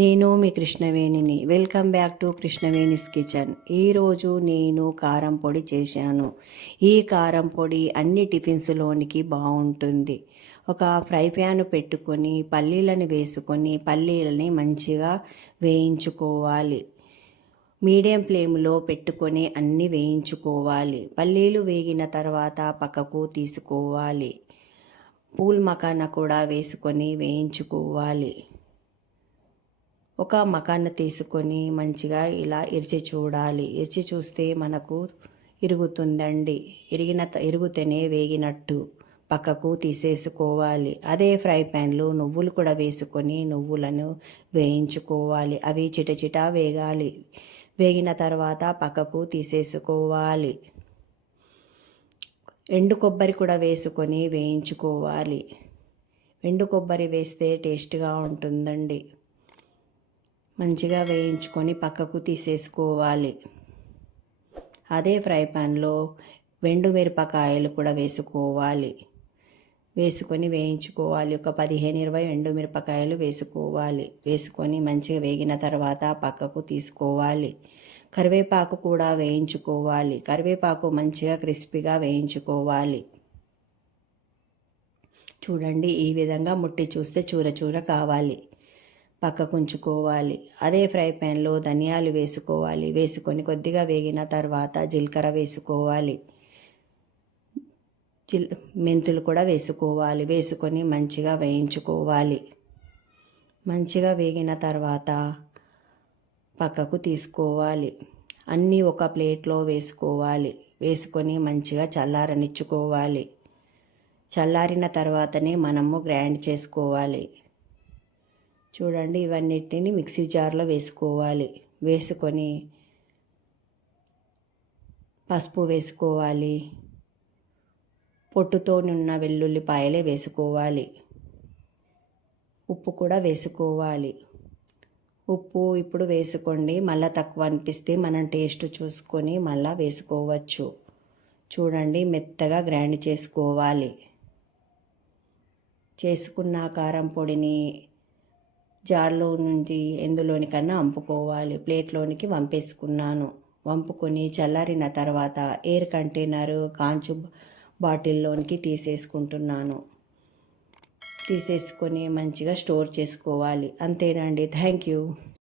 నేను మీ కృష్ణవేణిని. Welcome back to Krishnaveni's kitchen. ఈరోజు నేను కారం పొడి చేశాను. ఈ కారం పొడి అన్ని టిఫిన్స్లోనికి బాగుంటుంది. ఒక ఫ్రై ప్యాన్ పెట్టుకొని పల్లీలను వేసుకొని పల్లీలని మంచిగా వేయించుకోవాలి. మీడియం ఫ్లేమ్లో పెట్టుకొని అన్నీ వేయించుకోవాలి. పల్లీలు వేగిన తర్వాత పక్కకు తీసుకోవాలి. పూల్ మకానా కూడా వేసుకొని వేయించుకోవాలి. ఒక మకాన్న తీసుకొని మంచిగా ఇలా ఇరిచి చూడాలి. ఇరిచి చూస్తే మనకు ఇరుగుతుందండి. ఇరుగుతేనే వేగినట్టు. పక్కకు తీసేసుకోవాలి. అదే ఫ్రై ప్యాన్లో నువ్వులు కూడా వేసుకొని నువ్వులను వేయించుకోవాలి. అవి చిటచిట వేగాలి. వేగిన తర్వాత పక్కకు తీసేసుకోవాలి. ఎండు కొబ్బరి కూడా వేసుకొని వేయించుకోవాలి. ఎండు కొబ్బరి వేస్తే టేస్ట్గా ఉంటుందండి. మంచిగా వేయించుకొని పక్కకు తీసేసుకోవాలి. అదే ఫ్రై ప్యాన్లో ఎండు మిరపకాయలు కూడా వేసుకోవాలి. వేసుకొని వేయించుకోవాలి. ఒక 15-20 ఎండు మిరపకాయలు వేసుకోవాలి. వేసుకొని మంచిగా వేగిన తర్వాత పక్కకు తీసుకోవాలి. కరివేపాకు కూడా వేయించుకోవాలి. కరివేపాకు మంచిగా క్రిస్పీగా వేయించుకోవాలి. చూడండి, ఈ విధంగా ముట్టి చూస్తే చూర కావాలి. పక్కకు ఉంచుకోవాలి. అదే ఫ్రై ప్యాన్లో ధనియాలు వేసుకోవాలి. వేసుకొని కొద్దిగా వేగిన తర్వాత జీలకర్ర వేసుకోవాలి. మెంతులు కూడా వేసుకోవాలి. వేసుకొని మంచిగా వేయించుకోవాలి. మంచిగా వేగిన తర్వాత పక్కకు తీసుకోవాలి. అన్నీ ఒక ప్లేట్లో వేసుకోవాలి. వేసుకొని మంచిగా చల్లారనిచ్చుకోవాలి. చల్లారిన తర్వాతనే మనము గ్రైండ్ చేసుకోవాలి. చూడండి, ఇవన్నిటిని మిక్సీ జార్లో వేసుకోవాలి. వేసుకొని పసుపు వేసుకోవాలి. పొట్టుతో ఉన్న వెల్లుల్లిపాయలే వేసుకోవాలి. ఉప్పు కూడా వేసుకోవాలి. ఉప్పు ఇప్పుడు వేసుకోండి. మళ్ళీ తక్కువ అనిపిస్తే మనం టేస్ట్ చూసుకొని మళ్ళీ వేసుకోవచ్చు. చూడండి, మెత్తగా గ్రైండ్ చేసుకోవాలి. చేసుకున్న కారం పొడిని జార్లో నుంచి ఎందులోనికన్నా వంపుకోవాలి. ప్లేట్లోనికి వంపేసుకున్నాను. వంపుకొని చల్లారిన తర్వాత ఎయిర్ కంటైనర్ కాంచు బాటిల్లోనికి తీసేసుకుంటున్నాను. తీసేసుకొని మంచిగా స్టోర్ చేసుకోవాలి. అంతేనండి. Thank you.